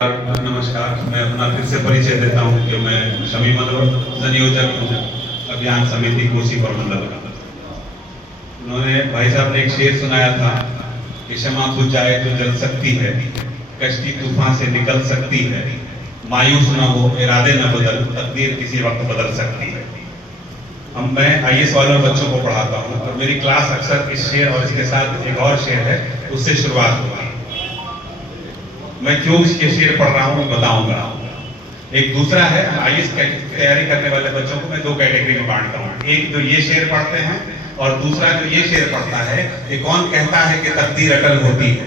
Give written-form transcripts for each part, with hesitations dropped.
नमस्कार, मैं अपना फिर से परिचय देता हूँ कि मैं शमी मनोहर संयोजक हूँ अभियान समिति कोसी प्रमंडल का। उन्होंने भाई साहब ने एक शेर सुनाया था कि क्षमा बुझ जाए तो जल सकती है, कश्ती तूफान से निकल सकती है, मायूस न हो इरादे न बदल, तकदीर किसी वक्त बदल सकती है। मैं आईएएस वाले बच्चों को पढ़ाता हूँ और मेरी क्लास अक्सर इस शेर और इसके साथ एक और शेर है उससे शुरुआत होगी। मैं क्यों ये शेर पढ़ रहा हूँ बताऊंगा। एक दूसरा है, आईएएस की तैयारी करने वाले बच्चों को मैं दो कैटेगरी में बांटता हूँ। एक जो ये शेर पढ़ते हैं और दूसरा जो ये शेर पढ़ता है। ये कौन कहता है कि तकदीर अटल होती है?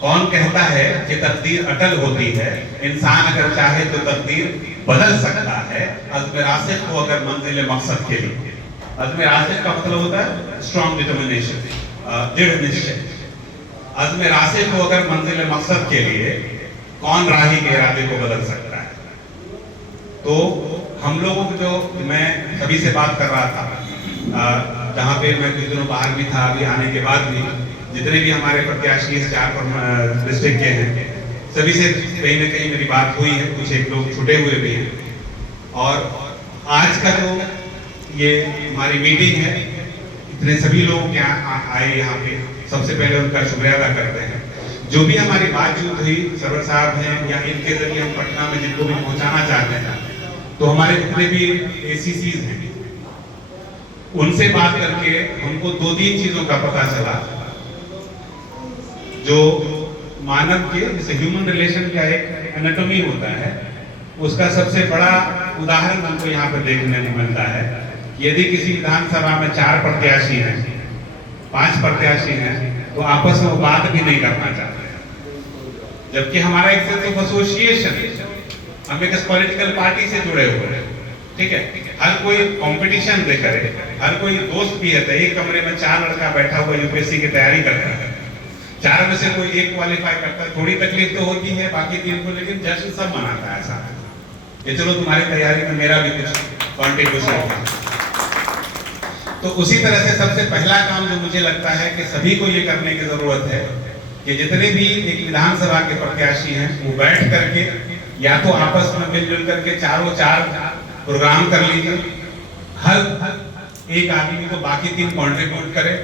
कौन कहता है कि तकदीर अटल होती है? इंसान अगर चाहे तो तकदीर बदल सकता है, अज़्म रासिख को अगर मंजिल मकसद के लिए। अज़्म रासिख का मतलब होता है स्ट्रॉन्ग डिटर्मिनेशन, दृढ़ निश्चय। अज़्म रासिख को अगर मंजिल मकसद के लिए कौन राही के इरादे को बदल सकता है? तो हम लोगों को जो मैं सभी से बात कर रहा था, जहाँ पे मैं कुछ दिनों बाहर भी था, अभी आने के बाद भी जितने भी हमारे प्रत्याशी इस 4 डिस्ट्रिक्ट के हैं, सभी से कहीं ना कहीं मेरी बात हुई है। कुछ एक लोग छुटे हुए भी हैं। और आज का जो ये हमारी मीटिंग है, इतने सभी लोग यहाँ आए, यहाँ पे सबसे पहले उनका शुक्रिया अदा करते हैं। जो भी हमारी बातचीत हुई, सरवर साहब हैं या इनके जरिए हम पटना में जिनको भी पहुंचाना चाहते हैं, तो हमारे जितने भी एसीसीज हैं, उनसे बात करके हमको 2-3 चीजों का पता चला। जो मानव के जैसे ह्यूमन रिलेशन का एक एनाटॉमी होता है, उसका सबसे बड़ा उदाहरण हमको यहाँ पर देखने को मिलता है। यदि किसी विधानसभा में 4 प्रत्याशी हैं, 5 प्रत्याशी हैं, तो आपस में बात भी नहीं करना चाहते, जबकि हमारा एक सेंस ऑफ एसोसिएशन, हम एक पॉलिटिकल पार्टी से जुड़े हुए हैं। ठीक है, हर कोई कंपटीशन दे करे, हर कोई दोस्त भी है। तो एक कमरे में 4 लड़का बैठा हुआ यूपीएससी की तैयारी करता है, 4 में से कोई एक क्वालिफाई करता है। थोड़ी तकलीफ तो होती है बाकी 3 को, लेकिन जश्न सब मनाता है ऐसा कि चलो तुम्हारी तैयारी में मेरा भी कुछ कॉन्ट्रीब्यूशन है। तो उसी तरह से सबसे पहला काम जो मुझे लगता है कि सभी को ये करने की जरूरत है कि जितने भी एक विधानसभा के प्रत्याशी हैं, वो बैठ करके या तो आपस में मिलजुल करके 4 प्रोग्राम कर लीजिए। हर एक आदमी को बाकी 3 कॉन्ट्रीब्यूट करे,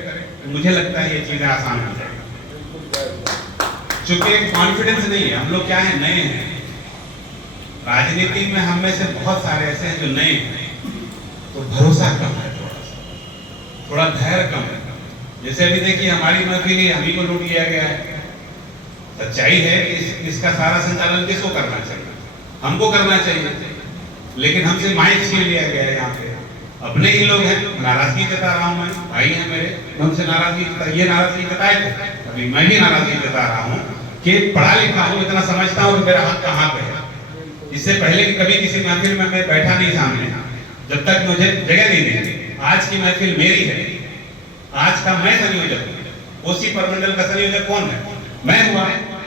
तो मुझे लगता है ये चीजें आसान हो जाएगी। चूंकि कॉन्फिडेंस नहीं है, हम लोग क्या है, नए हैं राजनीति में, हम में से बहुत सारे ऐसे हैं जो नए हैं, तो भरोसा कम है, थोड़ा धैर्य कम है। जैसे अभी देखिए हमारी महफिल ही हमी को लूट लिया गया है। सच्चाई है कि इसका सारा संचालन किसको करना चाहिए? हमको करना चाहिए, लेकिन हमसे माइक छीन लिया गया है। यहाँ पे अपने ही लोग हैं, नाराजगी जता रहा हूँ, मैं भाई है मेरे, हमसे नाराजगी, ये नाराजगी जताए थे, अभी मैं भी नाराजगी जता रहा हूँ कि पढ़ा लिखा हूँ, इतना समझता हूँ कि मेरा हक कहाँ पे है। इससे पहले कि कभी किसी महफिल में मैं बैठा नहीं सामने, जब तक मुझे जगह नहीं दी। आज की महफिल मेरी है, आज का मैं संयोजक हूँ। कोसी प्रमंडल का संयोजक कौन है? मैं हुआ।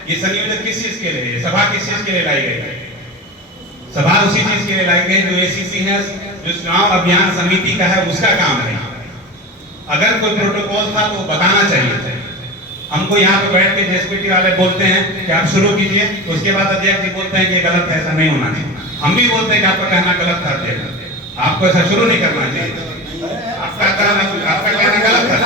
ये संयोजक किस चीज के लिए, सभा किस चीज के लिए लाई गई है? सभा उसी चीज के लिए लाई गई जो एसीसी है, जो चुनाव अभियान समिति का है, उसका काम है। अगर कोई प्रोटोकॉल था तो बताना चाहिए। हमको यहाँ पे बैठ के जेएसपीटी वाले बोलते हैं कि आप शुरू कीजिए, तो उसके बाद अध्यक्ष जी बोलते हैं कि गलत है, ऐसा नहीं होना चाहिए। हम भी बोलते हैं कि आपका कहना गलत था अध्यक्ष, आपको ऐसा शुरू नहीं करना चाहिए, आपका कहना गलत है।